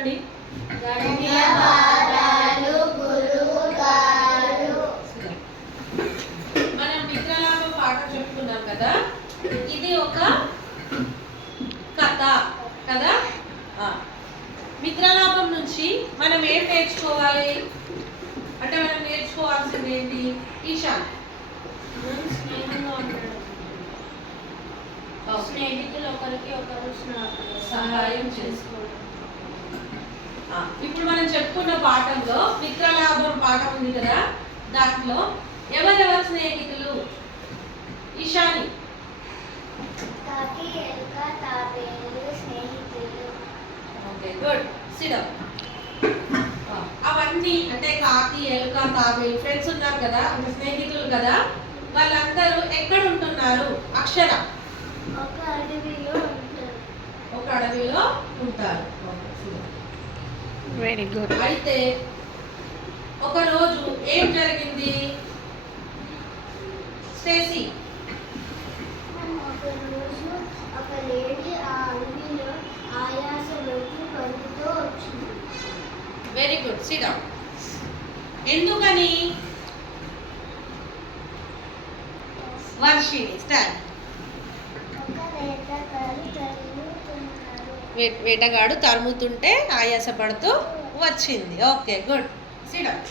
కూర్చోండి. ధన్యవాదాలు గురువు గారు. మనం మిత్రలాభం పాఠం చెప్పుకున్నాం కదా, ఇది ఒక కథ కదా. మిత్రలాభం నుంచి మనం ఏం నేర్చుకోవాలి అంటే మనం నేర్చుకోవాల్సింది ఏంటి? ఈశాన్ స్నేహంగా ఉండడం, స్నేహితులు ఒకరికి ఒకరు సహాయం చేసుకోవడం. ఇప్పుడు మనం చెప్పుకున్న పాఠంలో మిత్రలాభం పాఠం ఉంది కదా, దాంట్లో ఎవరెవరు స్నేహితులు? ఈశాని. కాకి, ఎలుక, తాబేలు స్నేహితులు. Okay, good. SIT down. అవన్నీ అంటే కాకి, ఎలుక, తాబేలు ఫ్రెండ్స్ ఉన్నారు కదా, అంటే స్నేహితులు కదా, వాళ్ళందరూ ఎక్కడ ఉంటున్నారు? అక్షర. ఒక అడవిలో ఉంటారు. ఒక అడవిలో ఉంటారు. Very good. అయితే ఒక రోజు ఏం జరిగింది స్టేసీ? ఒక రోజు ఒక లేడీ ఆ అడవిలో ఆయాసలోకి పరుగుతూ వచ్చింది. Very good. SIT down. ఎందుకని? వర్షిని స్టాండ్. ఒక వేటగాడు తరుగుతున్నారు. వేటగాడు తరుముతుంటే ఆయాసపడుతూ వచ్చింది. Okay, good. SIT down.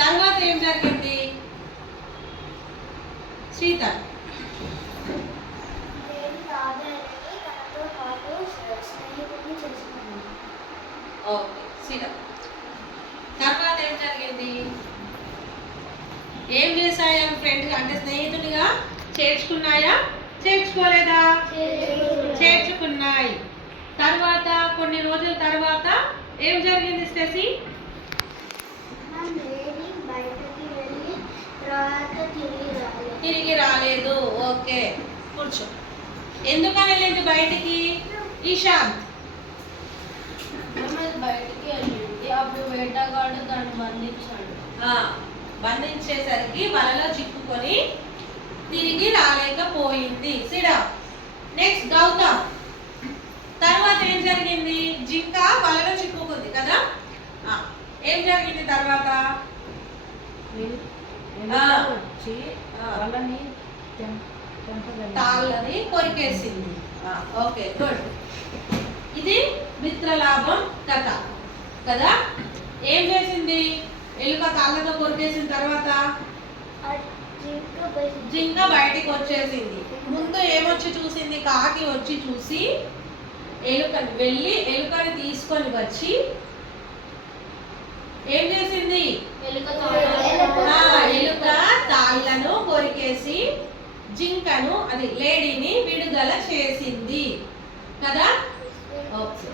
తర్వాత ఏం జరిగింది శ్రీధర్? లేడీ తాబేలుని తనతో పాటు స్నేహితుడిని చేసుకున్నాడు. Okay, SIT down. తర్వాత ఏం జరిగింది? ఏం చేశాయా ఫ్రెండ్ అంటే స్నేహితుడిగా చేర్చుకున్నాయా? చేర్చుకోలేదా? చేర్చుకున్నాయి. తర్వాత కొన్ని రోజుల తర్వాత ఏం జరిగింది స్టెసీ? లేడీ బయటకి వెళ్ళి తర్వాత తిరిగి రాలేదు. ఓకే, కూర్చో. ఎందుకని వెళ్ళింది బయటికి? ఈశాంత్. బయటికి వెళ్ళింది. అప్పుడు వేటగాడు దాన్ని బంధించాడు. బంధించేసరికి వలలో చిక్కుకొని తిరిగి రాలేకపోయింది. సిడా. నెక్స్ట్ గౌతమ్. తర్వాత ఏం జరిగింది? జింక వలలో చిక్కుకుంది కదా, ఏం జరిగింది తర్వాత? తాళ్ళని కొరికేసింది. Okay, good. ఇది మిత్రలాభం కథ కదా. ఏం చేసింది? ఎలుక తాళ్ళతో కొరికేసిన తర్వాత జింక బయటికి వచ్చేసింది. ముందు ఏమొచ్చి చూసింది? కాకి వచ్చి చూసి ఎలుకని వెళ్ళి ఎలుకని తీసుకొని వచ్చి ఏం చేసింది? ఎలుక తాళ్ళను కొరికేసి జింకను అది లేడీని విడుదల చేసింది కదా. ఓకే,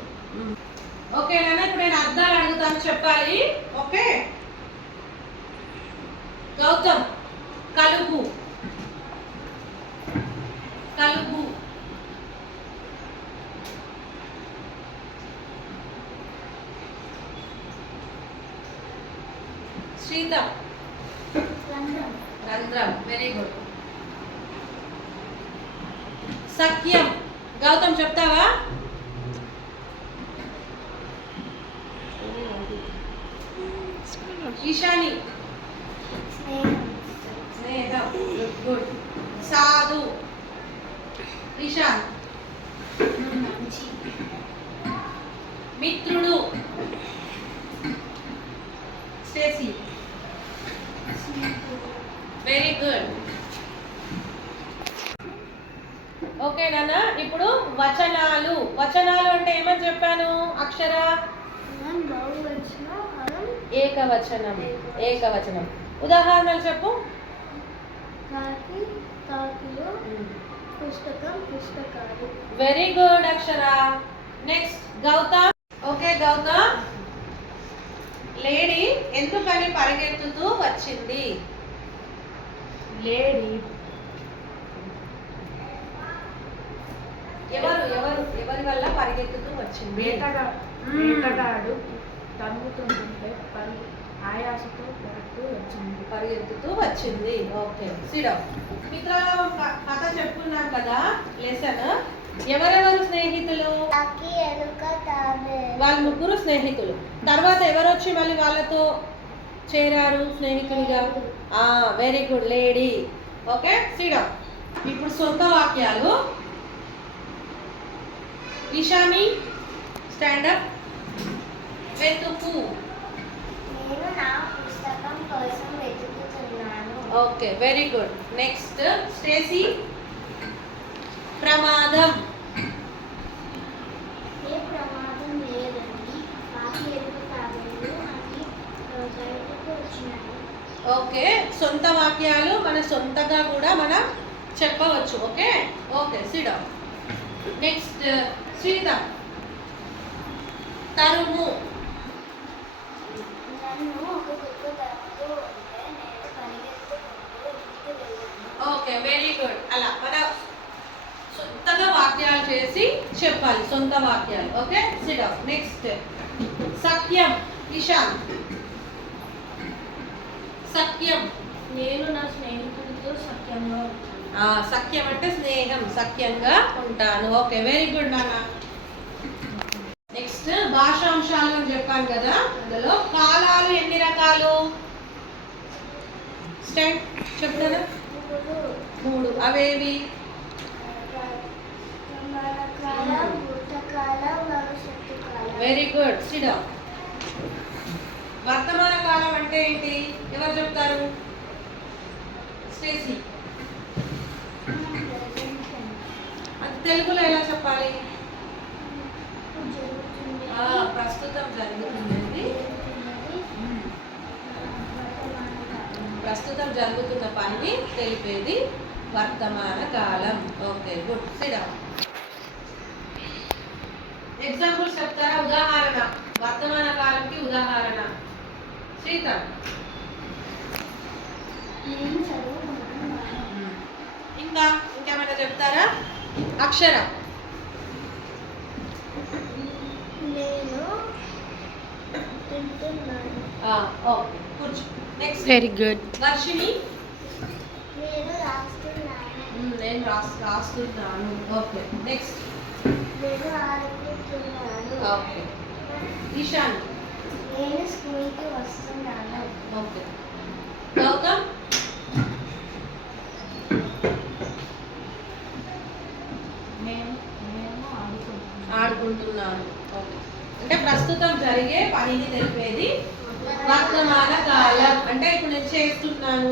ఓకేనా? ఇప్పుడు నేను అర్థాలు అడుగుతాను, చెప్పాలి. ఓకే. గౌతమ్, కలుపు. కలుపు. శ్రీత. రంధ్రం. Very good. సఖ్యం. గౌతమ్ చెప్తావా? ఈశాని. స్నేహం. గుడ్. సాధు. ఈశాన్. మిత్రుడు. స్టేసీ. Very good. ఓకే నాన్న. ఇప్పుడు వచనాలు. వచనాలు అంటే ఏమని చెప్పాను? అక్షర ఏకవచనం. ఏకవచనం. ఉదాహరణలు చెప్పు. కాకి, కాకులు, పుస్తకం, పుస్తకాలు. Very good Akshara. Next Gautam. Okay Gautam. లేడీ ఎందుకని పరిగెత్తుతూ వచ్చింది? లేడీ ఎవరి వల్ల పరిగెత్తుతూ వచ్చింది? వేటగాడు తరుగుతుంటే ఆయాసతో పరిగెత్తుతూ వచ్చింది. Okay, sit down. మిత్రలాభం కథ చెప్పుకున్నాం కదా, లెసన్. ఎవరెవరు స్నేహితులు? కాకి, ఎలుక, తాబేలు. వాళ్ళు ముగ్గురు స్నేహితులు. తర్వాత ఎవరు వచ్చి మళ్ళీ వాళ్ళతో చేరారు స్నేహితులుగా? Very good, lady. ఓకే, సిడా. ఇప్పుడు సొంత వాక్యాలు. ఈశాని, స్టాండప్. వెతుకు. నేను నా పుస్తకం కోసం వెతుకుతున్నాను. Okay, very good. Next Stacey. ప్రమాదం. ఏ ప్రమాదం లేదండి. కాకి, ఎలుక, తాబేలు అని బయటకు వచ్చినాయి. ఓకే, సొంత వాక్యాలు మన సొంతగా కూడా మనం చెప్పవచ్చు. Okay okay, Sida. Next Shrita. తరుము. నన్ను ఒక కుక్క తరుముతూ ఉంటే నేను పరిగెత్తుకుంటూ ఇంటికి వెళ్ళాను. Okay, very good. అలా మన సొంతగా వాక్యాలు చేసి చెప్పాలి, సొంత వాక్యాలు. ఓకే, సిడా. నెక్స్ట్ సత్యం. ఇషాన్. సత్యం. నేను నా స్నేహితుడితో సత్యంగా ఉంటాను. సఖ్యం అంటే స్నేహం, సఖ్యంగా ఉంటాను. ఓకే, వెరీ గుడ్ నాన్న. నెక్స్ట్ భాషాంశాలు అని చెప్పాను కదా, అందులో కాలాలు ఎన్ని రకాలు? స్టాండ్ చెప్తారా? మూడు. అవేవి? వర్తమాన కాలం, భూతకాలం, భవిష్యత్తు కాలం. Very good, సిడా. వర్తమాన కాలం అంటే ఏంటి? ఎవరు చెప్తారు? స్టేసీ. అది తెలుగులో ఎలా చెప్పాలి? ప్రస్తుతం జరుగుతుంది. ప్రస్తుతం జరుగుతున్న పనిని తెలిపేది వర్తమాన కాలం. Okay, good, Sida. ఎగ్జాంపుల్స్ చెప్తారా? ఉదాహరణ, వర్తమాన కాలంకి ఉదాహరణ. సీత. నేను చదువుకుంటున్నాను. ఇంకేమైనా చెప్తారా? అక్షర. నేను తింటున్నాను. ఓకే, కూర్చో. Next very good. వర్షిని. నేను రాస్తున్నాను. నేను రాస్తున్నాను. Okay, next. నేను ఆడుకుంటున్నాను. ఓకే, ఈశాన్. నేను స్కూల్కి వస్తున్నాను. ఓకే, గౌతమ్. నేను ఆడుకుంటున్నాను. ఓకే, అంటే ప్రస్తుతం జరిగే పనిని తెలిపేది వర్తమాన కాలం. అంటే ఇప్పుడు నేను చేస్తున్నాను,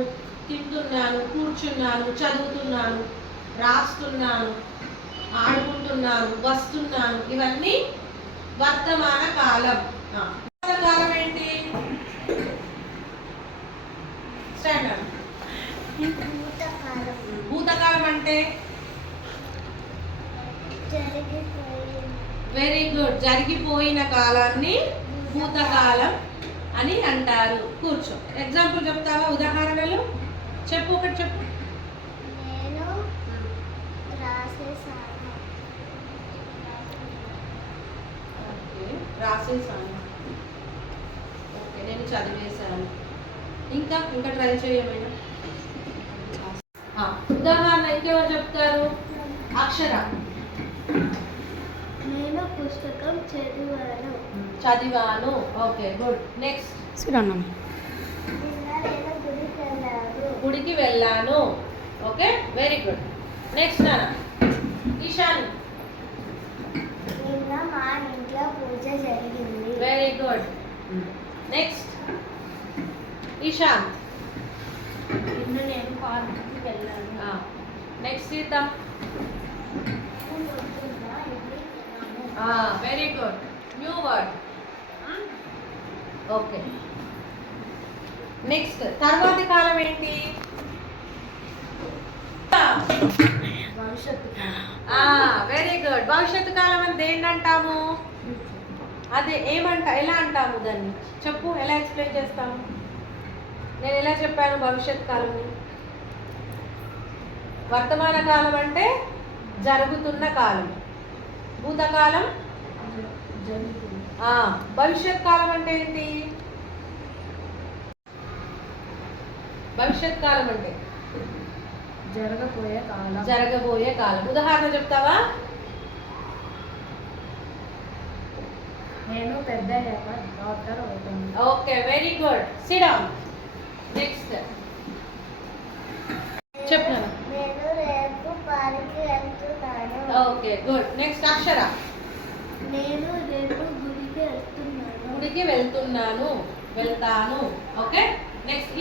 తింటున్నాను, కూర్చున్నాను, చదువుతున్నాను, రాస్తున్నాను, ఆడుకుంటున్నాను, వస్తున్నాను, ఇవన్నీ వర్తమాన కాలం. వర్తమాన కాలం ఏంటి? స్టాండర్డ్. భూతకాలం భూతకాలం అంటే? జరిగిపోయింది. వెరీ గుడ్, జరిగిపోయిన కాలాన్ని భూతకాలం అని అంటారు. కూర్చో. ఎగ్జాంపుల్ చెప్తావా? ఉదాహరణలు చెప్పు, ఒకటి చెప్పు. నేను రాసేసాను. ఓకే, రాసేసాను. ఓకే, నేను చదివేశాను. ఇంకా ట్రై చేయమైనా. ఉదాహరణ ఇంకెవరు చెప్తారు? అక్షర. నేను పుస్తకం చదివాను. Okay, good. నెక్స్ట్. చూడన్నా. నిన్న నేను గుడికి వెళ్ళాను. గుడికి వెళ్ళాను. Okay, very good. నెక్స్ట్ నాన్న. ఈశాన్. నిన్న మా ఇంట్లో పూజ జరిగింది. Very good. నెక్స్ట్. ఈశాన్. నిన్న నేను పార్కుకి వెళ్ళాను. నెక్స్ట్ సీత. నేను పొద్దున్న ఇడ్లీ తిన్నాను. Very good. New word. Okay, next. తర్వాతి కాలం ఏంటి? భవిష్యత్తు కాలం. Very good. భవిష్యత్తు కాలం అంటే ఏంటంటాము? అదే ఎలా అంటాము దాన్ని? చెప్పు, ఎలా ఎక్స్ప్లెయిన్ చేస్తాము? నేను ఎలా చెప్పాను భవిష్యత్ కాలంని? వర్తమాన కాలం అంటే జరుగుతున్న కాలం, భూతకాలం జరుగుతుంది. భవిష్యత్ కాలం అంటే ఏంటి? భవిష్యత్ కాలం అంటే జరగబోయే కాలం. జరగబోయే కాలం. ఉదాహరణ చెప్తావా? నేను పెద్ద అయ్యాక డాక్టర్ అవుతాను. Okay, very good. SIT down. Next చెప్పు నాన్న. నేను రేపు పార్క్కి వెళ్తున్నాను. Okay, good. నెక్స్ట్ అక్షర. నేను రేపు గుడికి వెళ్తున్నాను. గుడికి వెళ్తాను. ఓకే, నెక్స్ట్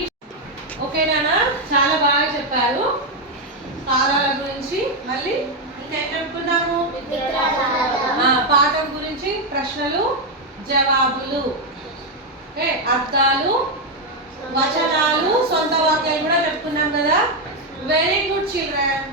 ఓకే నాన్న, చాలా బాగా చెప్పారు కాలాల గురించి. మళ్ళీ ఇంకేం చెప్పుకున్నాము? పాఠం గురించి ప్రశ్నలు జవాబులు, ఓకే, అర్థాలు, వచనాలు, సొంత వాక్యాలు కూడా చెప్పుకున్నాం కదా. Very good children.